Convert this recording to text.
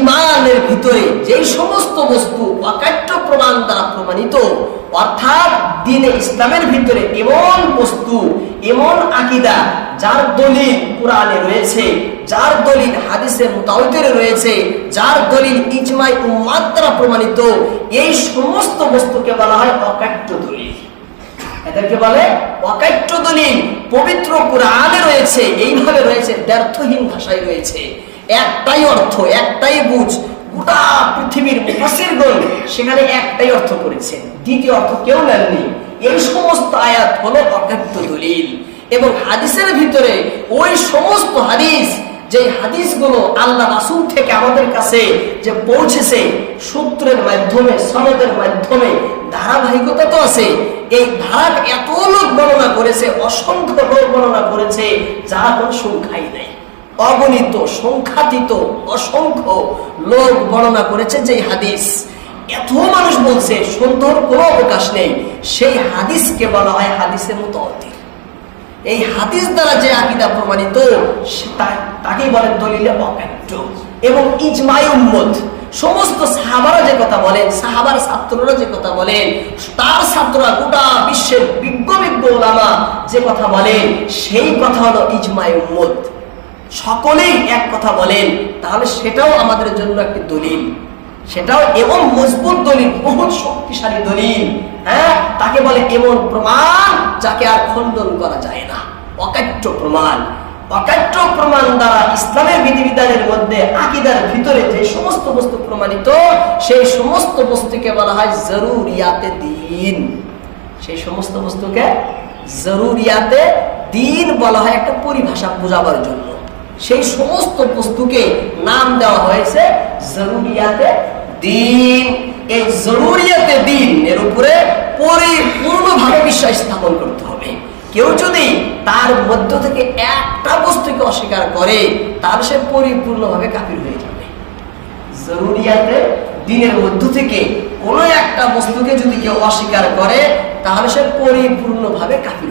ইমানের ভিতরে যেই সমস্ত বস্তু অকাট্য প্রমাণ দ্বারা প্রমাণিত, অর্থাৎ দিনে ইসলামের ভিতরে এমন বস্তু, এমন আকিদা যার দলিল কোরআনে রয়েছে, যার দলিল হাদিসের মোতাবেকের রয়েছে, যার দলিল ইজমাই উম্মাদ দ্বারা প্রমাণিত, এই সমস্ত বস্তুকে বলা হয় অকাট্য দলিল। এদেরকে বলে অকাট্য দলিল। পবিত্র কোরআনে রয়েছে, এইভাবে রয়েছে, ব্যর্থহীন ভাষায় রয়েছে। একটাই অর্থ, একটাই বুঝ, গোটা পৃথিবীর মুফাসসিরগণ সেখানে একটাই অর্থ করেছেন দ্বিতীয় অর্থ কেউ নেননি। এই সমস্ত আয়াত হলো অকাট্য দলিল। এবং হাদিসের ভিতরে ওই সমস্ত হাদিস যে হাদিসগুলো আল্লাহ রাসূল থেকে আমাদের কাছে যে পৌঁছেছে, সূত্রের মাধ্যমে, সনদের মাধ্যমে, ধারাবাহিকতা তো আছে। এই ধারা এত লোক বর্ণনা করেছে, অসংখ্য লোক বর্ণনা করেছে, যার কোনো সংখ্যাই নাই। অগণিত, সংখ্যাতীত, অসংখ্য লোক বর্ণনা করেছে যে হাদিস। এত মানুষ বলছে, সুন্দর কোনো অবকাশ নেই। সেই হাদিসকে বলা হয় হাদিসের মতো অতীত। এই হাদিস দ্বারা যে আকিদা প্রমাণিত তাকেই বলে দলিলে অকাট্য এবং ইজমাই উম্মত। সমস্ত সাহাবারা যে কথা বলেন, সাহাবার ছাত্ররা যে কথা বলেন, তার ছাত্ররা গোটা বিশ্বের বিজ্ঞ বিজ্ঞ ওলামা যে কথা বলেন সেই কথা হলো ইজমাই উম্মত। সকলেই এক কথা বলেন, তাহলে সেটাও আমাদের জন্য একটি দলিল। সেটাও এমন মজবুত দলিল, বহুত শক্তিশালী দলিল হ্যাঁ? তাকে বলে এমন প্রমাণ যাকে আর খণ্ডন করা যায় না। অকাট্য প্রমাণ। অকাট্য প্রমাণ দ্বারা ইসলামের বিধিবিধানের মধ্যে আকিদার ভিতরে যে সমস্ত বস্তু প্রমাণিত, সেই সমস্ত বস্তুকে বলা হয় জরুরিয়াতে দিন। সেই সমস্ত বস্তুকে জরুরিয়াতে দিন বলা হয় একটা পরিভাষা বোঝাবার জন্য। সেই সমস্ত বস্তুকে নাম দেওয়া হয়েছে জরুরিয়াতে দিন। এই জরুরিয়াতে দিন, এর উপরে পরিপূর্ণভাবে বিশ্বাস স্থাপন করতে হবে। কেউ যদি তার মধ্য থেকে একটা বস্তুকে অস্বীকার করে, তাহলে সে পরিপূর্ণভাবে কাফির হয়ে যাবে। জরুরিয়াতে দিনের মধ্য থেকে কোনো একটা বস্তুকে যদি কেউ অস্বীকার করে, তাহলে সে পরিপূর্ণভাবে কাফির